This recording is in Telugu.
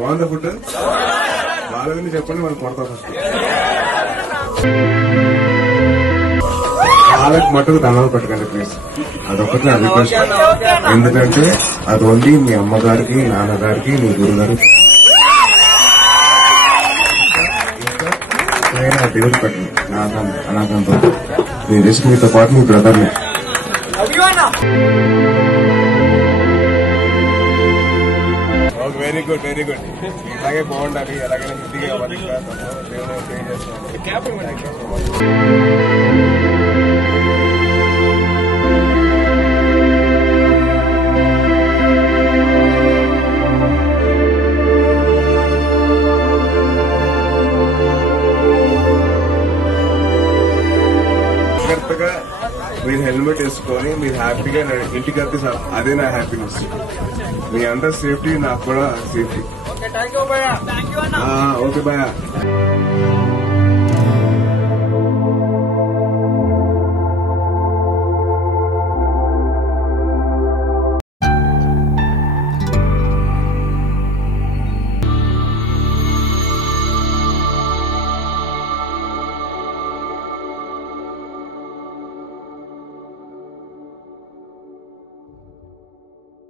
బాగుందా ఫుడ్? బాగాలేదని చెప్పండి, మనం కొడతాం ఫస్ట్. వాళ్ళకి మట్టుకు దండాలు పెట్టకండి ప్లీజ్, అదొకటి నా రిక్వెస్ట్. ఎందుకంటే అది ఓన్లీ మీ అమ్మగారికి, నాన్నగారికి, మీ గురుగారికి ఇంకా దేవుడు పెట్టండి. నాకంతా మీ రిస్క్ మీతో పాటు మీ బ్రదర్ని. Very good, very good. ఇలాగే బాగుండాలి, ఎలాగైనా హెల్తీగా అవ్వాలి. జాగ్రత్తగా మీరు హెల్మెట్ వేసుకొని మీరు హ్యాపీగా ఇంటికి వెళ్తే సార్, అదే నా హ్యాపీనెస్. మీ అందరి సేఫ్టీ, నాకు కూడా సేఫ్టీ. ఓకే భయ్యా.